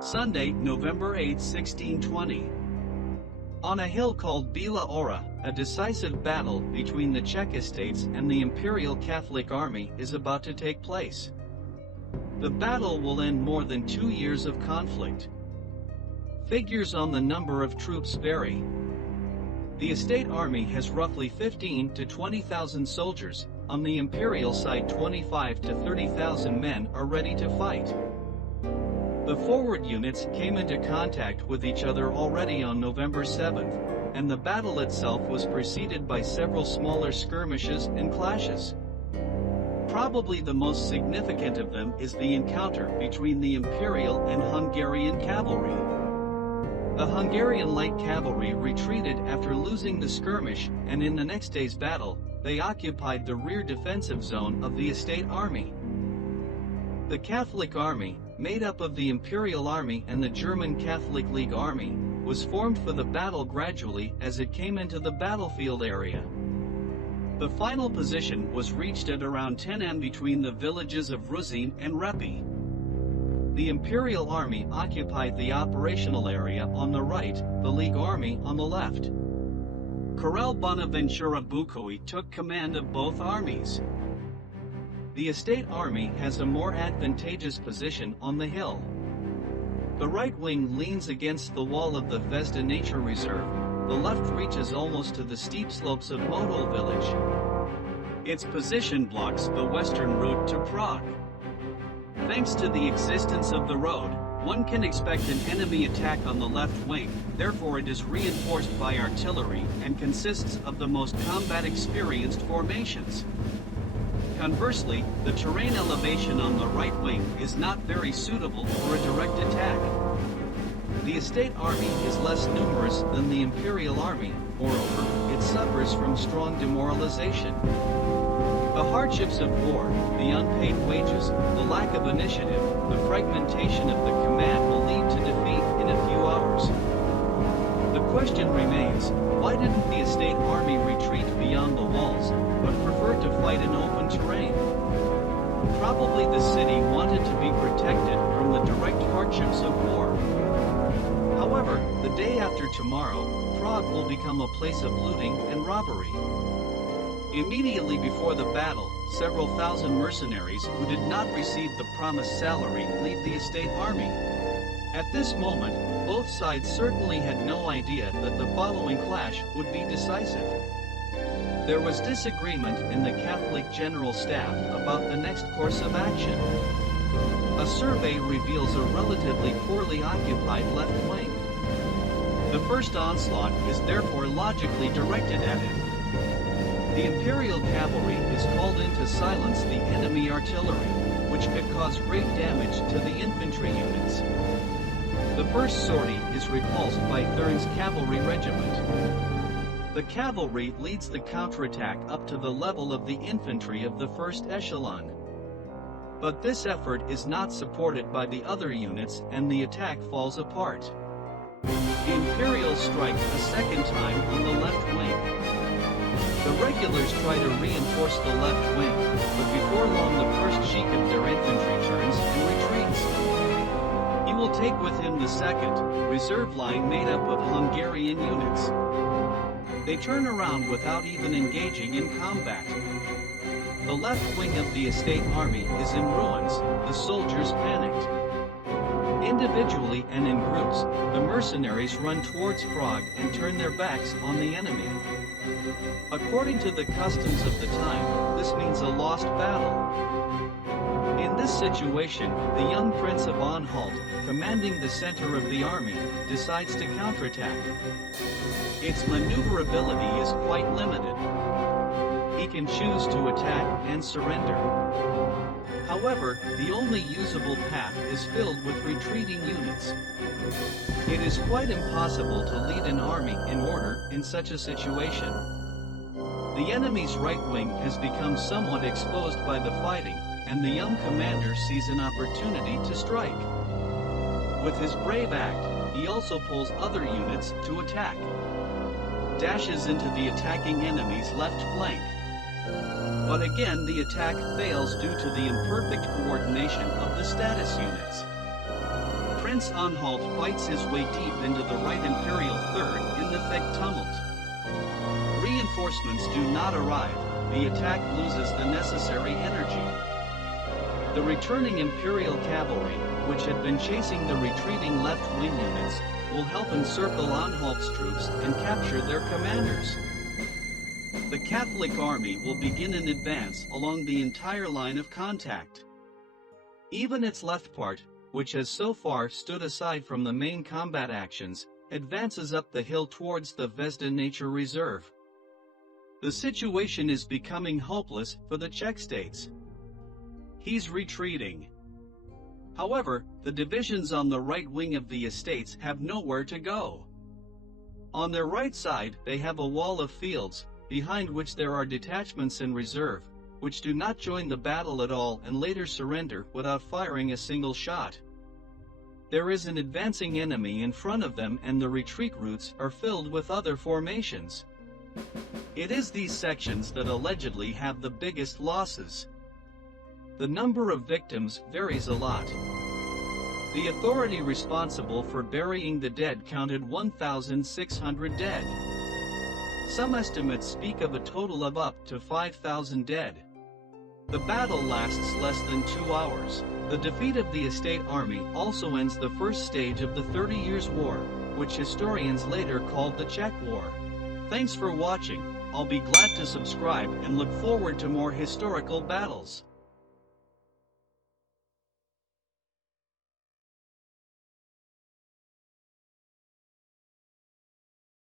Sunday, November 8, 1620. On a hill called Bila, Hora, a decisive battle between the Czech estates and the Imperial Catholic Army is about to take place. The battle will end more than 2 years of conflict. Figures on the number of troops vary. The estate army has roughly 15 to 20,000 soldiers. On the Imperial side, 25 to 30,000 men are ready to fight. The forward units came into contact with each other already on November 7th, and the battle itself was preceded by several smaller skirmishes and clashes. Probably the most significant of them is the encounter between the Imperial and Hungarian cavalry. The Hungarian light cavalry retreated after losing the skirmish, and in the next day's battle, they occupied the rear defensive zone of the estate army. The Catholic Army, made up of the Imperial Army and the German Catholic League Army, was formed for the battle gradually as it came into the battlefield area. The final position was reached at around 10 am between the villages of Ruzin and Repi. The Imperial Army occupied the operational area on the right, the League Army on the left. Corel Bonaventura Bucoi took command of both armies. The estate army has a more advantageous position on the hill. The right wing leans against the wall of the Vezda Nature Reserve, the left reaches almost to the steep slopes of Modol village. Its position blocks the western route to Prague. Thanks to the existence of the road, one can expect an enemy attack on the left wing, therefore it is reinforced by artillery and consists of the most combat-experienced formations. Conversely, the terrain elevation on the right wing is not very suitable for a direct attack. The estate army is less numerous than the Imperial Army, moreover, it suffers from strong demoralization. The hardships of war, the unpaid wages, the lack of initiative, the fragmentation of the command will lead to defeat in a few hours. The question remains, why didn't the estate army retreat beyond the walls, but preferred to fight in open terrain? Probably the city wanted to be protected from the direct hardships of war. However, the day after tomorrow, Prague will become a place of looting and robbery. Immediately before the battle, several thousand mercenaries who did not receive the promised salary leave the estate army. At this moment, both sides certainly had no idea that the following clash would be decisive. There was disagreement in the Catholic General Staff about the next course of action. A survey reveals a relatively poorly occupied left wing. The first onslaught is therefore logically directed at it. The Imperial Cavalry is called in to silence the enemy artillery, which could cause great damage to the infantry units. The first sortie is repulsed by Thurn's cavalry regiment. The cavalry leads the counterattack up to the level of the infantry of the first echelon. But this effort is not supported by the other units and the attack falls apart. The Imperials strike a second time on the left wing. The regulars try to reinforce the left wing, but before long the first sheik of their infantry turns and retreats. He will take with him the second, reserve line made up of Hungarian units. They turn around without even engaging in combat. The left wing of the estate army is in ruins, the soldiers panicked. Individually and in groups, the mercenaries run towards Prague and turn their backs on the enemy. According to the customs of the time, this means a lost battle. In this situation, the young Prince of Anhalt, commanding the center of the army, decides to counterattack. Its maneuverability is quite limited. He can choose to attack and surrender. However, the only usable path is filled with retreating units. It is quite impossible to lead an army in order in such a situation. The enemy's right wing has become somewhat exposed by the fighting, and the young commander sees an opportunity to strike. With his brave act, he also pulls other units to attack. Dashes into the attacking enemy's left flank. But again the attack fails due to the imperfect coordination of the status units. Prince Anhalt fights his way deep into the right Imperial Third in the thick tumult. Reinforcements do not arrive, the attack loses the necessary energy. The returning Imperial cavalry, which had been chasing the retreating left-wing units, will help encircle Anhalt's troops and capture their commanders. The Catholic army will begin an advance along the entire line of contact. Even its left part, which has so far stood aside from the main combat actions, advances up the hill towards the Vezda Nature Reserve. The situation is becoming hopeless for the Czech states. He's retreating. However, the divisions on the right wing of the estates have nowhere to go. On their right side, they have a wall of fields, behind which there are detachments in reserve, which do not join the battle at all and later surrender without firing a single shot. There is an advancing enemy in front of them and the retreat routes are filled with other formations. It is these sections that allegedly have the biggest losses. The number of victims varies a lot. The authority responsible for burying the dead counted 1,600 dead. Some estimates speak of a total of up to 5,000 dead. The battle lasts less than 2 hours. The defeat of the estate army also ends the first stage of the 30 Years' War, which historians later called the Czech War. Thanks for watching. I'll be glad to subscribe and look forward to more historical battles.